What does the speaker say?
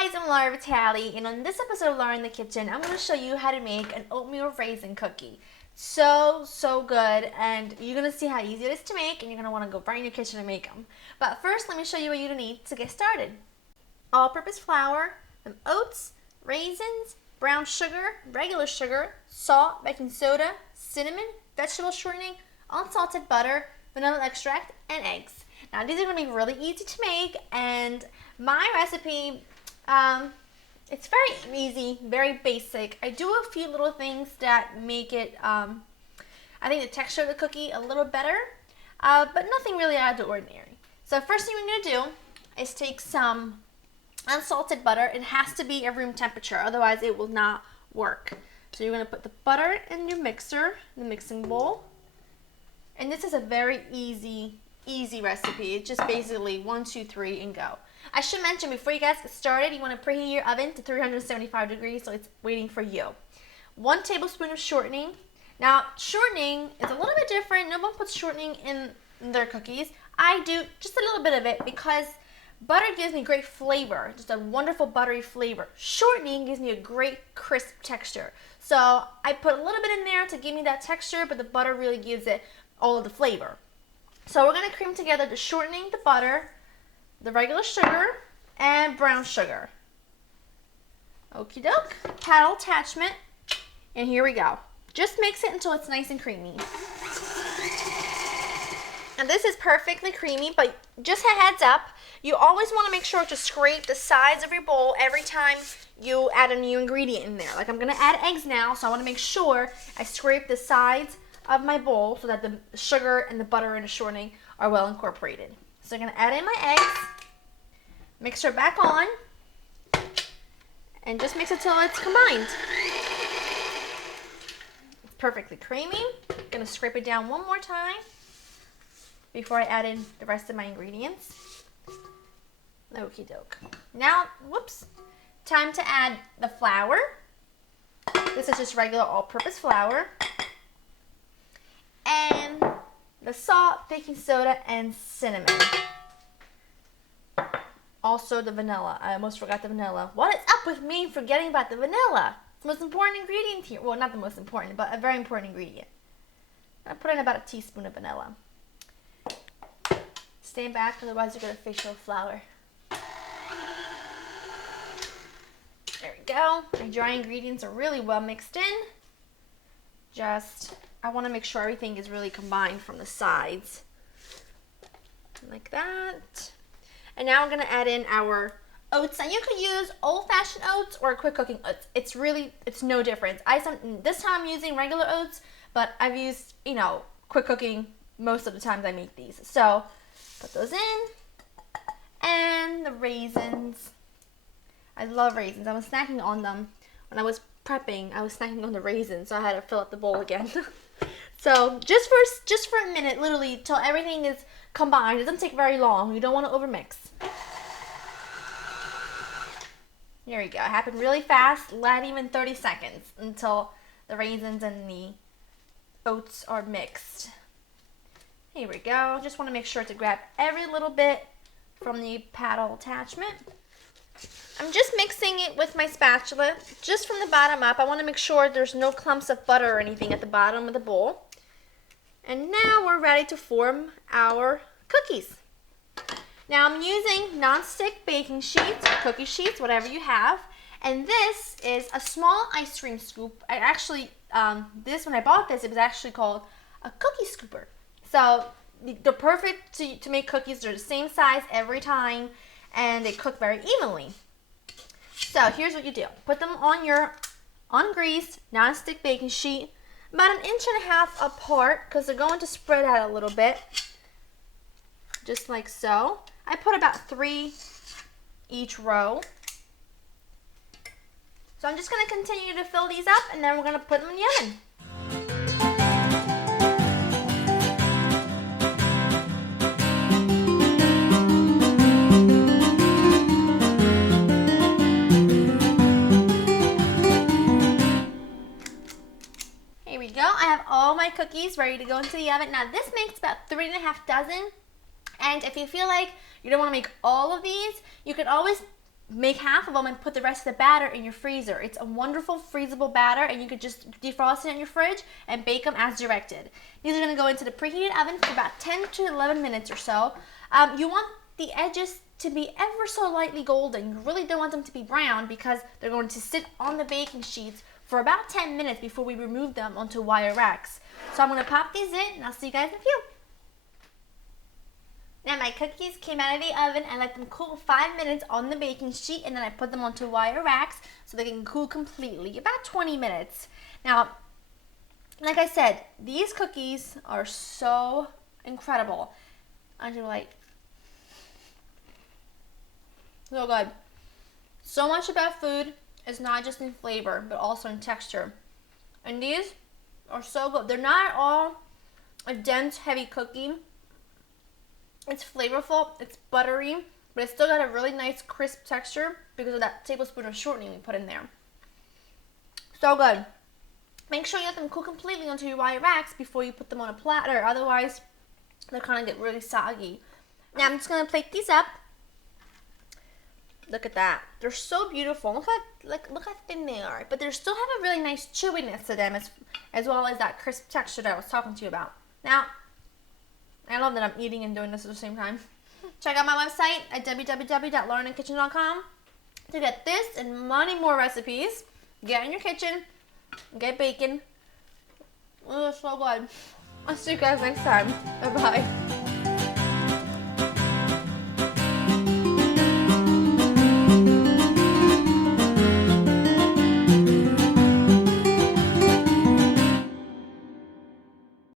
guys, I'm Laura Vitale, and on this episode of Laura in the Kitchen, I'm going to show you how to make an oatmeal raisin cookie. So good, and you're going to see how easy it is to make, and you're going to want to go right in your kitchen and make them. But first, let me show you what you need to get started. All-purpose flour, some oats, raisins, brown sugar, regular sugar, salt, baking soda, cinnamon, vegetable shortening, unsalted butter, vanilla extract, and eggs. Now, these are going to be really easy to make, and my recipe, it's very easy, very basic. I do a few little things that make it, I think the texture of the cookie a little better, but nothing really out of the ordinary. So first thing we're going to do is take some unsalted butter. It has to be at room temperature, otherwise it will not work. So you're going to put the butter in your mixer, the mixing bowl, and this is a very easy recipe. It's just basically 1, 2, 3 and go. I should mention before you guys get started, you want to preheat your oven to 375 degrees so it's waiting for you. 1 tablespoon of shortening. Now, shortening is a little bit different. No one puts shortening in their cookies. I do just a little bit of it because butter gives me great flavor, just a wonderful buttery flavor. Shortening gives me a great crisp texture. So I put a little bit in there to give me that texture, but the butter really gives it all of the flavor. So we're going to cream together the shortening, the butter, the regular sugar, and brown sugar. Okie doke. Paddle attachment. And here we go. Just mix it until it's nice and creamy. And this is perfectly creamy, but just a heads up, you always want to make sure to scrape the sides of your bowl every time you add a new ingredient in there. Like I'm going to add eggs now, so I want to make sure I scrape the sides of my bowl so that the sugar and the butter and the shortening are well incorporated. So I'm going to add in my eggs, mix her back on, and just mix it till it's combined. It's perfectly creamy. I'm going to scrape it down one more time before I add in the rest of my ingredients. Okie doke. Now, time to add the flour. This is just regular all-purpose flour. And the salt, baking soda, and cinnamon. Also the vanilla. I almost forgot the vanilla. What is up with me forgetting about the vanilla? It's the most important ingredient here. Well, not the most important, but a very important ingredient. I put in about a teaspoon of vanilla. Stand back, otherwise you're going to face your flour. There we go. My dry ingredients are really well mixed in. I want to make sure everything is really combined from the sides. Like that. And now I'm going to add in our oats. And you could use old-fashioned oats or quick cooking oats. It's no difference. This time I'm using regular oats, but I've used, quick cooking most of the times I make these. So put those in. And the raisins. I love raisins. I was snacking on them when I was prepping. I was snacking on the raisins, so I had to fill up the bowl again. So just for a minute, literally, till everything is combined. It doesn't take very long. You don't want to overmix. Here we go. It happened really fast, not even 30 seconds until the raisins and the oats are mixed. Here we go. Just want to make sure to grab every little bit from the paddle attachment. I'm just mixing it with my spatula, just from the bottom up. I want to make sure there's no clumps of butter or anything at the bottom of the bowl. And now we're ready to form our cookies. Now I'm using non-stick baking sheets, or cookie sheets, whatever you have. And this is a small ice cream scoop. When I bought this, it was actually called a cookie scooper. So they're perfect to make cookies. They're the same size every time, and they cook very evenly. So here's what you do. Put them on your ungreased non-stick baking sheet, about 1.5 inches apart, because they're going to spread out a little bit, just like so. I put about 3 each row. So I'm just going to continue to fill these up, and then we're going to put them in the oven. I have all my cookies ready to go into the oven. Now this makes about 3.5 dozen, and if you feel like you don't want to make all of these, you could always make half of them and put the rest of the batter in your freezer. It's a wonderful freezable batter, and you could just defrost it in your fridge and bake them as directed. These are going to go into the preheated oven for about 10 to 11 minutes or so. You want the edges to be ever so lightly golden. You really don't want them to be brown because they're going to sit on the baking sheets for about 10 minutes before we remove them onto wire racks. So I'm going to pop these in, and I'll see you guys in a few. Now my cookies came out of the oven. I let them cool 5 minutes on the baking sheet, and then I put them onto wire racks so they can cool completely, about 20 minutes. Now, like I said, these cookies are so incredible. Aren't you like, so good. So much about food is not just in flavor, but also in texture. And these are so good. They're not all a dense, heavy cookie. It's flavorful, it's buttery, but it's still got a really nice crisp texture because of that tablespoon of shortening we put in there. So good. Make sure you let them cool completely onto your wire racks before you put them on a platter, otherwise they'll kind of get really soggy. Now I'm just going to plate these up. Look at that. They're so beautiful. Look how thin they are, but they still have a really nice chewiness to them as well as that crisp texture that I was talking to you about. Now, I love that I'm eating and doing this at the same time. Check out my website at www.laureninthekitchen.com to get this and many more recipes. Get in your kitchen, get baking. Oh, so good. I'll see you guys next time. Bye-bye.